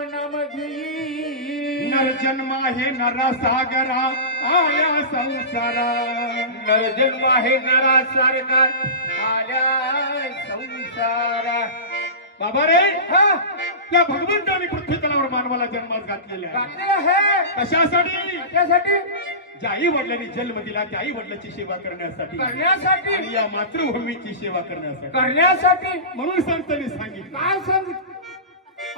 मुखी राम नाम घेई नर जन्म आहे आया संसारा. नर जन्म आहे नरासारखा आल्या संसारा. बाबा रे हा? या भगवंताने पृथ्वी तलावर मानवाला जन्मास घातलेले आहे. घातलेलं आहे? कशासाठी? त्यासाठी ज्या आई वडिलांनी जन्म दिला त्या आई वडिलांची सेवा करण्यासाठी. करण्यासाठी. आणि या मातृभूमीची सेवा करण्यासाठी. करण्यासाठी. म्हणून संतांनी सांगितलं. काय सांग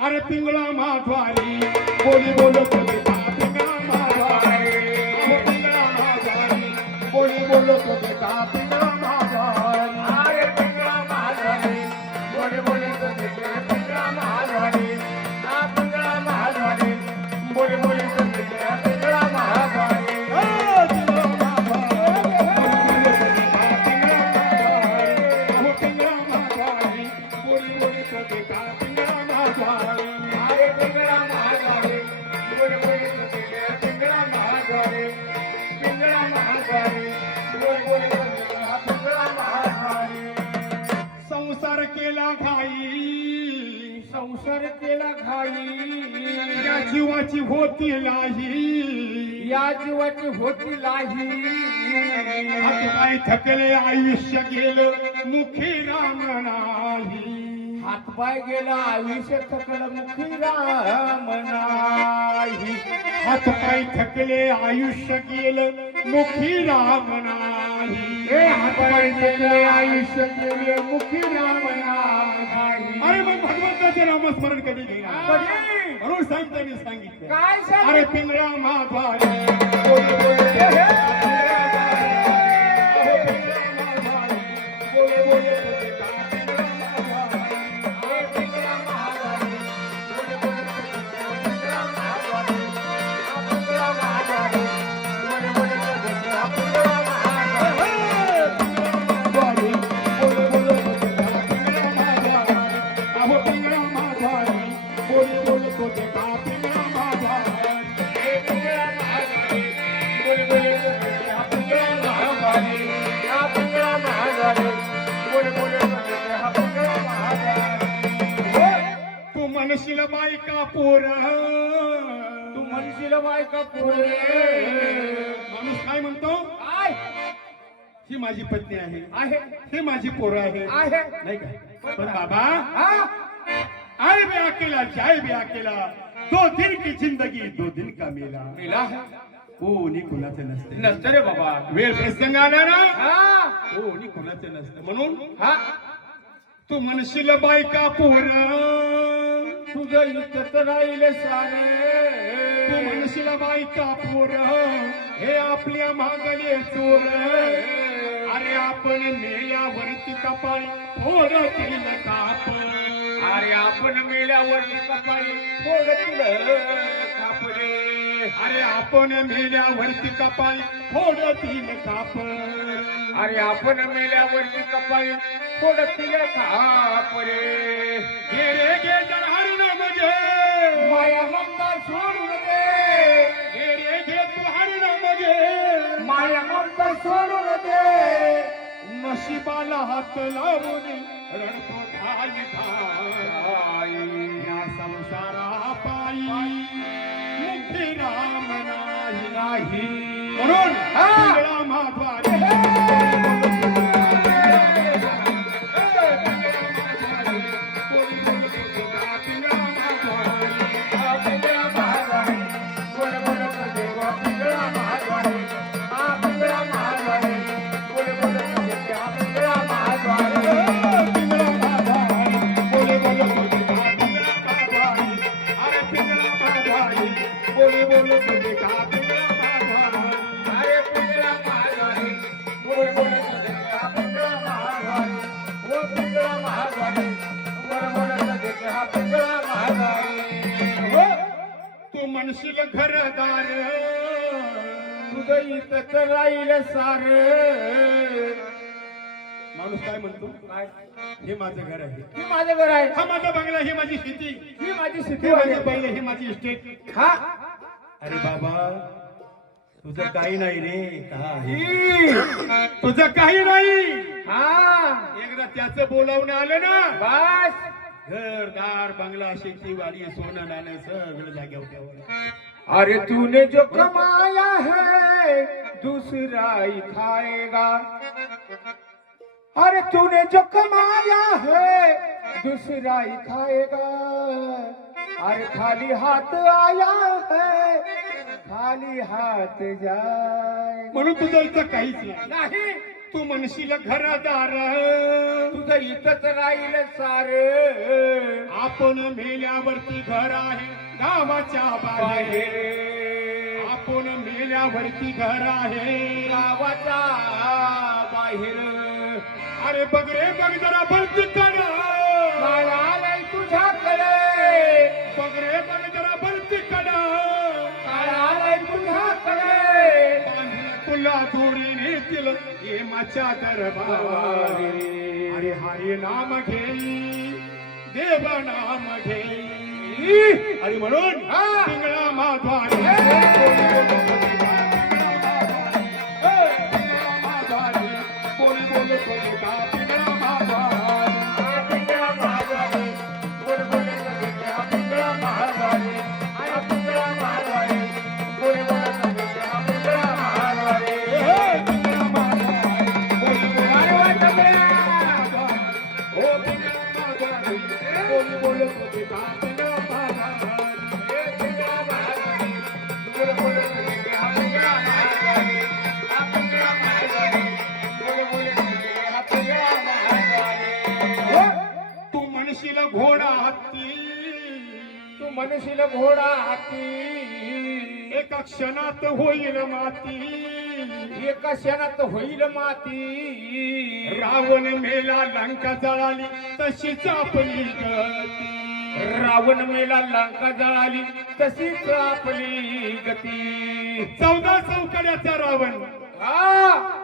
अरे पिंगळा माथवारी बोली बोलत होते पिंगळा माथवारी पिंगळा माथवारी बोली बोलत संसार केला घाई. संसार केला घाई. या जीवाची होती लाही या जीवाची होती लाही थकले आयुष्य गेलं मुखी राम नाही. हातपाय गेला आयुष्य थकलं मुखी राम नाही. हातपाय थकले आयुष्य गेलं मुखी राम नाही. हातपाय गेले आयुष्य गेले मुखी राम नाही. अरे मग भगवंताचे नामस्मरण कधी घेणार कधी? म्हणून सांगताना सांगितलं. काय अरे पिंगळा माधवारी म्हणशील बायका पोर. तू म्हणशील बायका पुरे. माणूस काय म्हणतो? काय? ही माझी पत्नी आहे. आहे. हे माझी पोरं आहे आहे. नाही का? पण बाबा आए भी अकेला जाए भी अकेला. दो दिन की जिंदगी दो दिन का मेला. मिला कोणी कुणाचं नसते. नसतं रे बाबा. वेळ प्रसंग आला ना? हा. कोणी कुणाचं नसतं. म्हणून? हा. तू म्हणशील बायका पोर तुझं इज्जत राहील तू सारे म्हणशील बायका पोर हे आपल्या मागले चोर. अरे आपण मेल्यावरती कपाळ काप अरे आपण मेल्यावरती कपाळी फोडतील कापरे अरे आपण मेल्यावरती कपाळ फोडतील काप अरे आपण मेल्यावरती कपाळी फोडतील कापरे घे रे घे जर हरण म्हणजे माया ममता सोडून दे. रे घे तू हरण म्हणजे माया ममता सोडून दे. नशिबाला हात लावून रडतो धाई राम नाही नाही. म्हणून करशील घरदार तुझं कराईल सार. माणूस काय म्हणतो? काय? हे माझं घर आहे. हे माझं घर आहे. हा माझा बंगला ही माझी शेती. ही माझी शेती हे माझे बैल ही माझी इस्टेट हा अरे बाबा तुझं काही नाही रे. काही तुझं काही नाही. हा. एकदा त्याचं बोलावणं आलं ना बस. घर दार बंगला शेती वाडी सोनं नाणं सगळं जाग्यावर ठेवलं अरे तूने जो कमाया है दूसरा ही खाएगा। अरे तूने जो कमाया है दूसरा ही खाएगा। अरे खाली हाथ आया है खाली हाथ जाए। म्हणून तुझं इथं काहीच नाही. नाही. तू म्हणशील घरदार. तुझं इथंच राहील सार. आपण मेल्यावरती घर आहे गावाच्या बाहेर. आपण मेल्यावरती घर आहे गावाच्या बाहेर. अरे बघ रे बघ जरा काय आलंय तुझ्याकडे. बघ रे बघ जरा काय आलंय तुझ्याकडे. तुला दोरीने तिल हेमाच्या दरबार। अरे हरे नाम घेई देव नाम घेई। अरे म्हणून. पिंगळा माधवारी तू म्हणशील घोडा हत्ती. तू म्हणशील घोडा हाती एका क्षणात होईल माती. एका क्षणात होईल माती. रावण मेला लंका जळाली तशीच आपली गती. रावण मेला लंका जळाली तशीच आपली गती. चौदा चौकड्याचा रावण. हा.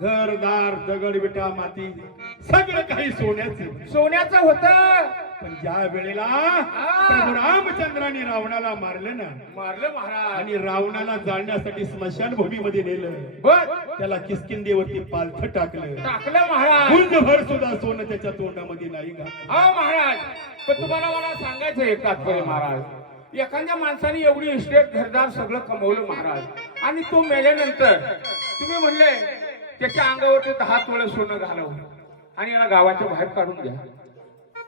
घरदार दगड विटा माती. सगळं काही सोन्याचे. सोन्याचं होत. पण ज्या वेळेला प्रभू रामचंद्राने रावणाला मारलं ना. मारलं महाराज. आणि रावणाला जाळण्यासाठी स्मशानभूमीमध्ये नेलं. बर त्याला किसकिंदेवरती पालथ टाकलं. टाकलं महाराज. गुंजभर सुद्धा सोनं त्याच्या तोंडामध्ये नाही का हा महाराज. पण तुम्हाला मला सांगायचं एक तात्पर्य महाराज. एखाद्या माणसाने एवढी इस्टेट घरदार सगळं कमवलं महाराज. आणि तो मेल्यानंतर तुम्ही म्हणले त्याच्या अंगावरती दहा तोळे सोनं घालव आणि याला गावाच्या बाहेर काढून द्या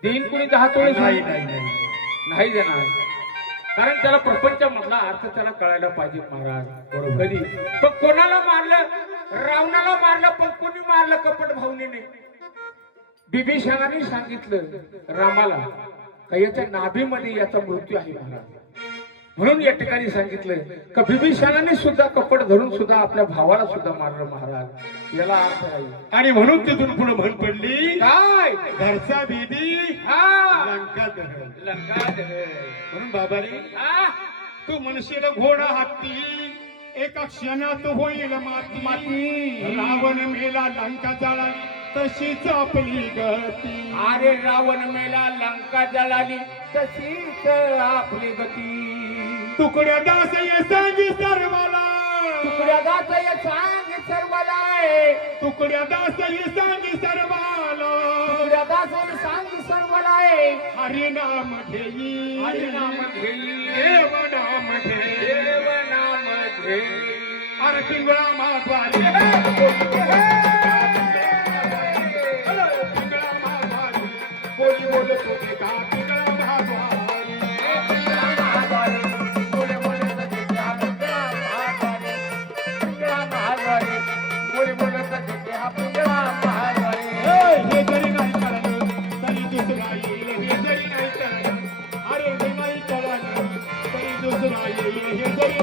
देईन कुणी दहा तोळे नाही? नाही देणार. कारण त्याला प्रपंचामधला अर्थ त्याला कळायला पाहिजे महाराज. बरोबर. कधी? पण कोणाला मारलं? रावणाला मारलं पण कोणी मारलं कपट भावनेने? बिभीषणाने सांगितलं रामाला का याच्या नाभीमध्ये याचा मृत्यू आहे महाराज. म्हणून या ठिकाणी सांगितलं का बिभीषणाने सुद्धा कपट धरून सुद्धा आपल्या भावाला सुद्धा मारलं महाराज. याला अर्थ आहे. आणि म्हणून तिथून पुढे म्हण पडली काय? घरचा बेबी हा. लंका लंका. म्हणून बाबा रे हा. तू म्हणशील घोडा हत्ती एका क्षणात होईल माती. माती. रावण मेला लंका जळा तशीच आपली गती. अरे रावण मेला लंका जळाली तशीच आपली गती. तुकड्या दास ये सांगी सर्वाला. तुकड्या गाचय सांग सर्वाला. तुकड्या दास ये सांगी सर्वाला. तुकड्या गाचय सांग सर्वाला. हरी नाम घेई. हरी नाम घेई. देव नाम घेई. देव नाम घेई. अरे पिंगळा माधवारी yeah, yeah, yeah.